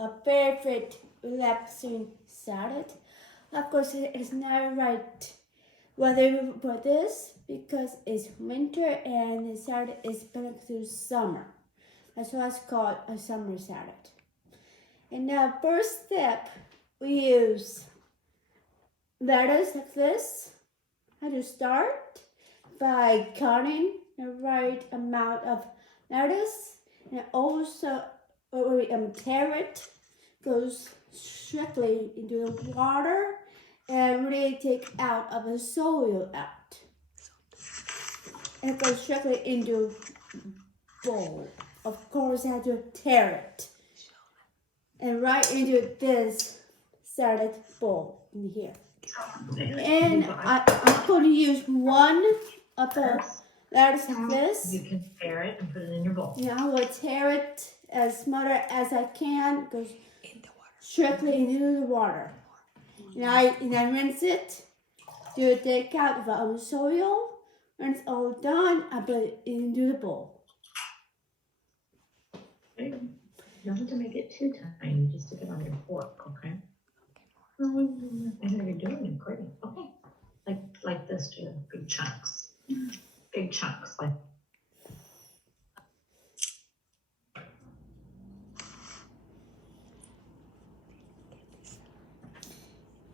a favorite relaxing salad. Of course, it's not right weather for this because it's winter and the salad is better through summer. That's why it's called a summer salad. And now, first step, we use lettuce like this. How to start? By cutting the right amount of lettuce, and also carrot goes strictly into the water and really take out of the soil out. And it goes strictly into bowl. Of course, I have to tear it and right into this salad bowl in here. And I'm going to use one of the lettuce like this. You can tear it and put it in your bowl. Yeah, I will tear it as smaller as I can, goes strictly into the water. And I rinse it to take out the soil. When it's all done, I put it into the bowl. Okay. You don't have to make it too tiny, just stick it on your fork, okay? I know you're doing it great. Okay. Like this too, big chunks. Big chunks, like.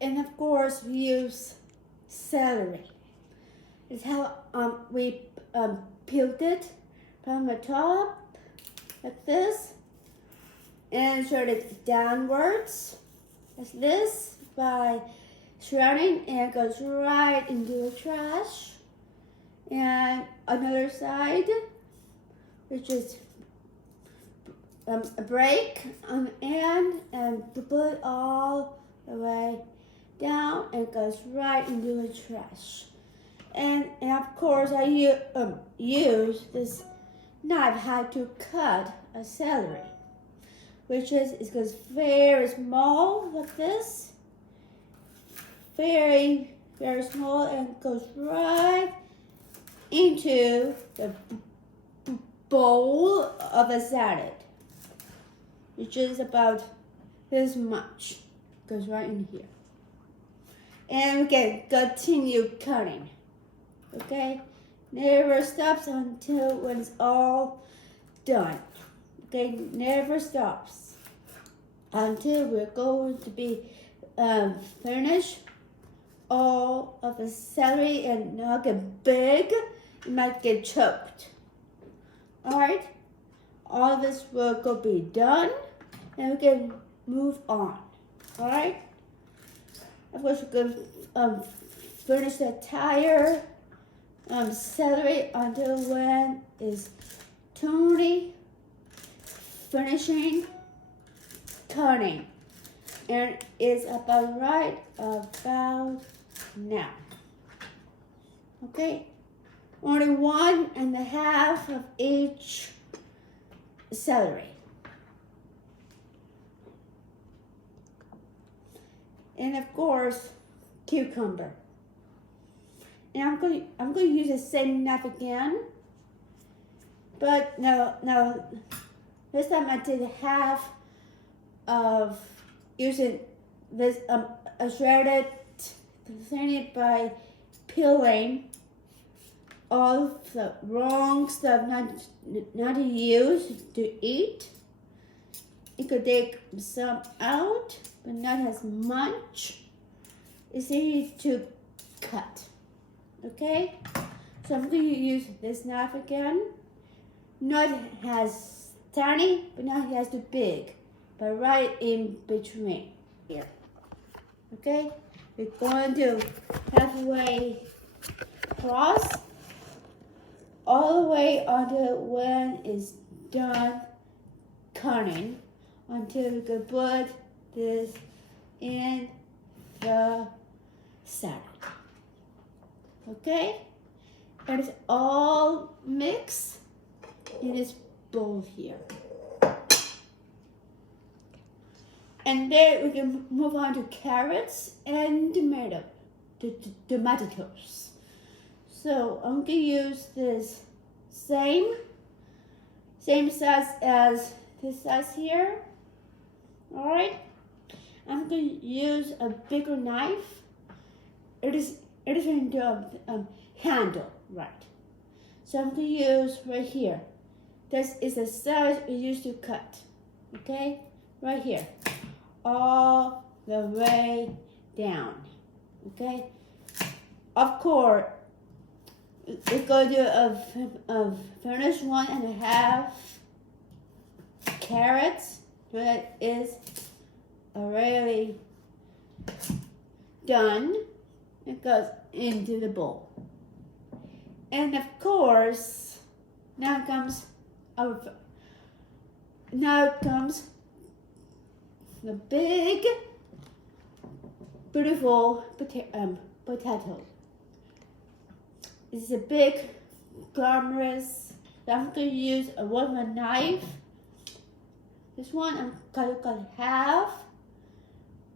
And of course, we use celery. It's how we peeled it from the top, like this, and shred it downwards, like this, by shredding, and it goes right into the trash. And another side, which is a break on the end, and put it all the way down, and it goes right into the trash. And of course, I use this knife how to cut a celery, which is it goes very small like this, very small, and goes right into the bowl of a salad, which is about this much. Goes right in here, and we can continue cutting. Okay, never stops until when it's all done. Okay, never stops until we're going to be finished all of the celery and not get big. It might get choked. All right, all of this work will be done, and we can move on. All right. Of course, we're gonna finish the entire celery until when is totally finishing cutting, and it's about right about now. Okay, only 1.5 of each celery. And of course, cucumber. And I'm going to use the same knife again, but no, this time I did half of using this a shredded thing by peeling all the wrong stuff not to use to eat. You could take some out, but not as much. It's easy to cut. Okay, so I'm going to use this knife again. Not as tiny, but not as too big, but right in between here. Okay, we're going to halfway across, all the way until when it's done cutting, until we can put this in the salad. Okay, and it's all mixed in this bowl here. And then we can move on to carrots and tomatoes. So I'm going to use this same size as this size here. All right. I'm going to use a bigger knife. It is into a handle, right? So I'm going to use right here. This is the size we used to cut. Okay, right here, all the way down. Okay. Of course, we're going to do a finish 1.5 carrots. That is already done. It goes into the bowl. And of course, now comes the big, beautiful potato. It's a big, glamorous. I'm going to use a woven knife. This one I'm going to cut half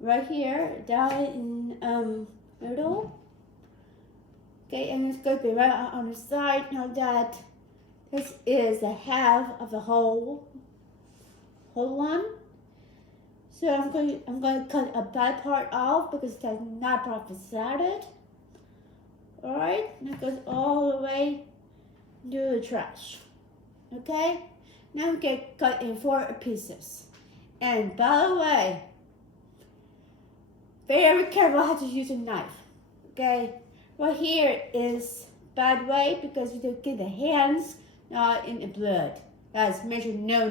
right here, down in middle. Okay, and it's going to be right on the side. Now that this is the half of the whole one. So I'm going to cut a bad part off because that's not part of the salad. All right, and it goes all the way into the trash. Okay, now we can cut in 4 pieces. And by the way, very careful how to use a knife. Okay, right here is bad way because you don't get the hands not in the blood. That's major no.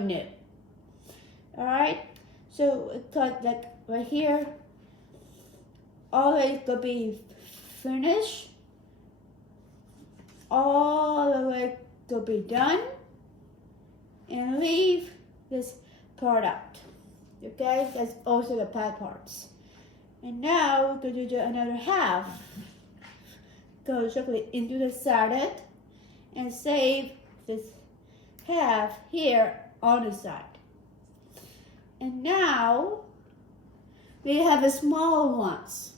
All right, so we cut like right here. All the way gonna be finished. All the way to be done, and leave this part out. Okay, that's also the bad parts. And now we're going to do another half. Go directly into the salad and save this half here on the side. And now we have the small ones.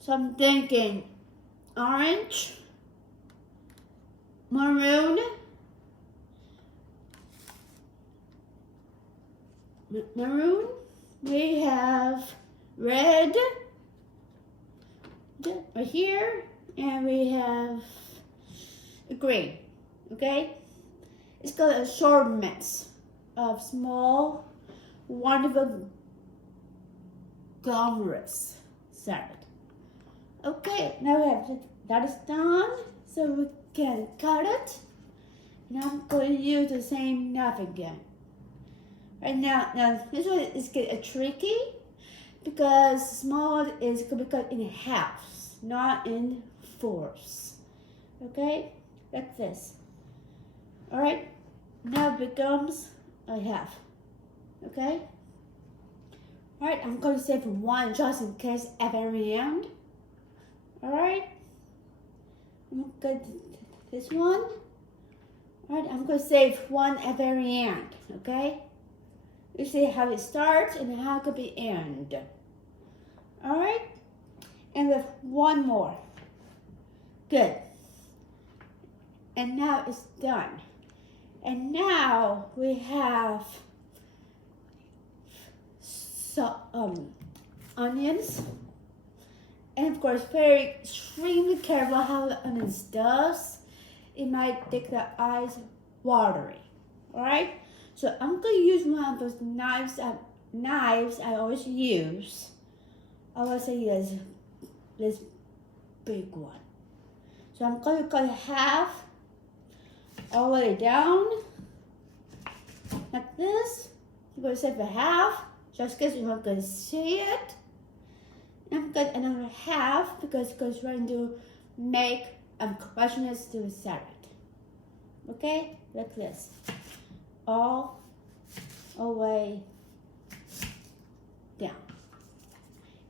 So I'm thinking orange, maroon, we have red right here, and we have green. Okay, it's called assortments of small, wonderful, glamorous salad. Okay, now we have that is done, so we can cut it. Now I'm going to use the same knife again. Right now this one is getting tricky because small is going to be cut in halves, not in 4s. Okay, like this. All right, now it becomes a half. Okay. All right, I'm going to save one just in case at the very end. All right. I'm going to this one. All right, I'm going to save one at the very end, okay? You see how it starts and how it could be end. All right, and with one more. Good. And now it's done. And now we have onions. And of course, very extremely careful how the onions does. It might make the eyes watery. All right. So I'm going to use one of those knives I always use. I always say this big one. So I'm going to cut half all the way down like this. I'm going to save the half just in case you're not going to see it. I'm going to cut another half because it's trying to make crushiness to the salad. Okay, like this. All the way down.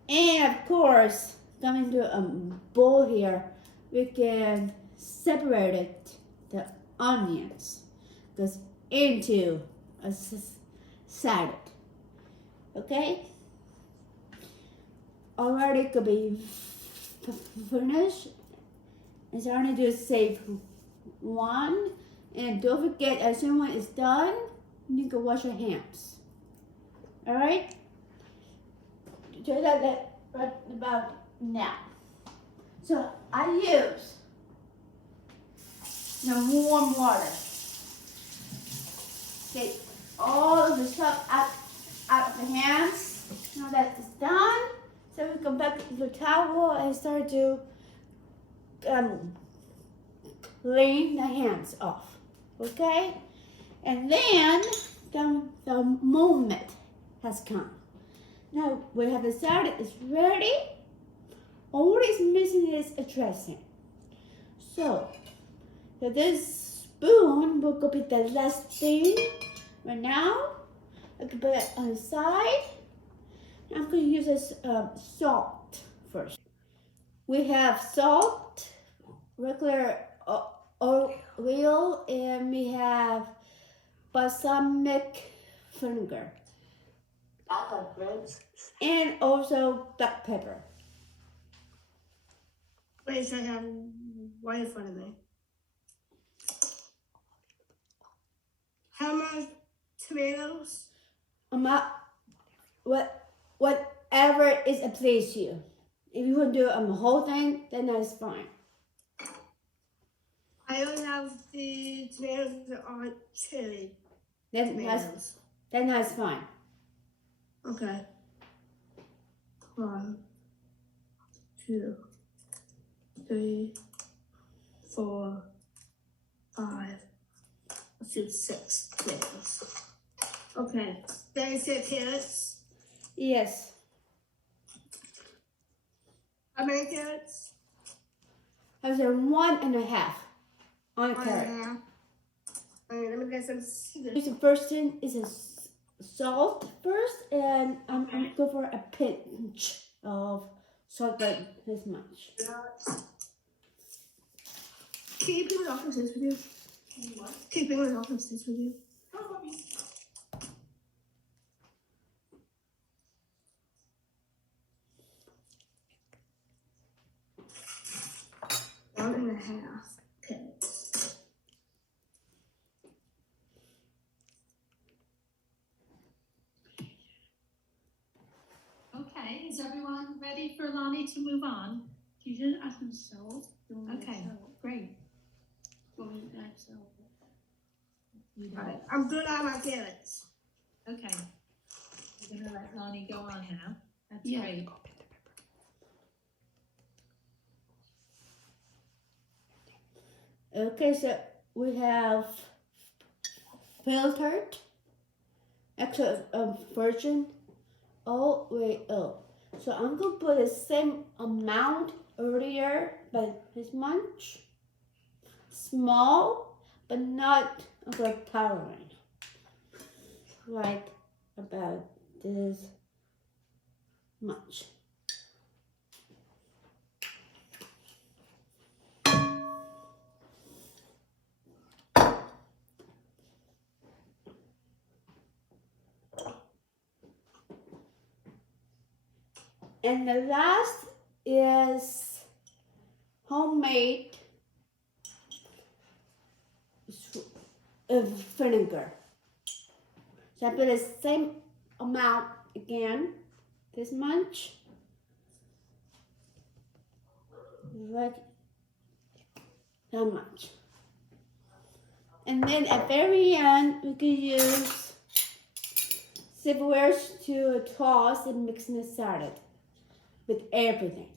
And of course, coming to a bowl here, we can separate it, the onions, goes into a salad. Okay? Already could be finished. And so I'm going to do save one. And don't forget, as soon as it's done, you can wash your hands. All right? So that right about now. So I use the warm water. Get all of the stuff out of the hands. Now that it's done, so we go back to the towel and start to clean the hands off. Okay? And then the moment has come. Now we have the salad is ready. All it's missing is a dressing. So this spoon will go be the last thing. Right now, I can put it on the side. I'm going to use this salt first. We have salt, regular oil, and we have balsamic vinegar. And also black pepper. Wait a second, right in front of me. How much tomatoes? Whatever is a please you. If you want to do it on the whole thing, then that's fine. I only have the tomatoes that aren't chili Then tomatoes. that's fine. Okay. 1, 2, 3, 4, 5. Let's do 6 tomatoes. Okay. Then 6 carrots. Yes. How many carrots? I said 1.5 on a 1 carrot. and a half. Okay, let me get some seasoning. The first thing is a salt first, and I'm go for a pinch of salt, like this much. Can you bring the officers with you? What? Can you bring the officers with you? One and a half. Okay. Okay, is everyone ready for Lani to move on? You didn't ask them salt. Okay, great. Alright, I'm good on my carrots. Okay. We're gonna let Lani go on now. That's Yeah. great. Okay, so we have filtered extra virgin olive oil. So I'm gonna put the same amount earlier, but this much. Small, but not overpowering. Right about this much. And the last is homemade vinegar. So I put the same amount again, this much. Like that much. And then at the very end, we can use silverware to toss and mix in the salad with everything.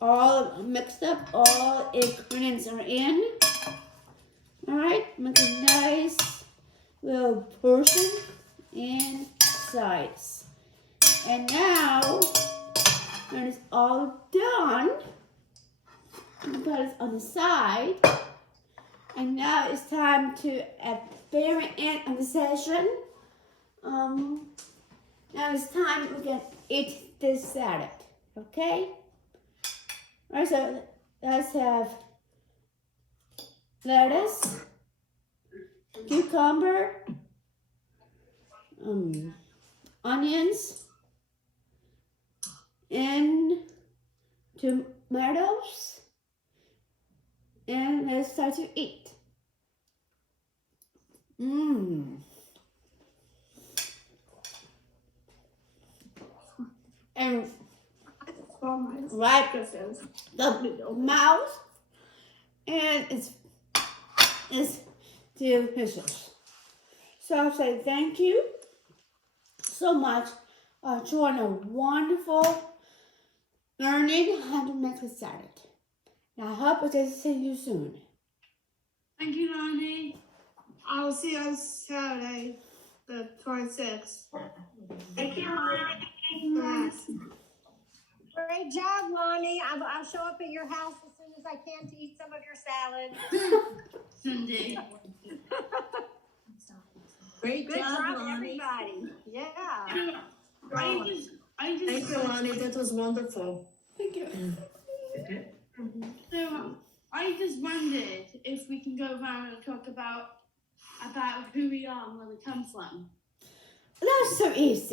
All mixed up, all ingredients are in. All right, make a nice little portion and size. And now, when it's all done, you can put it on the side. And now it's time to, at the very end of the session, now it's time we can eat this salad, okay? All right, so let's have lettuce, cucumber, onions, and tomatoes, and let's start to eat. Mmm. And right the mouth, and it's delicious. So I'll say thank you so much. Join a wonderful learning how to make a salad. And I hope to see you soon. Thank you, Lani. I'll see you on Saturday, the 26th. Thank you, Lani. Great job, Lani. I'll show up at your house as soon as I can to eat some of your salad. Cindy. Great job, everybody. Yeah. I just Thank you, Lani. That was wonderful. Thank you. So I just wondered if we can go around and talk about who we are and where we come from. That's so easy.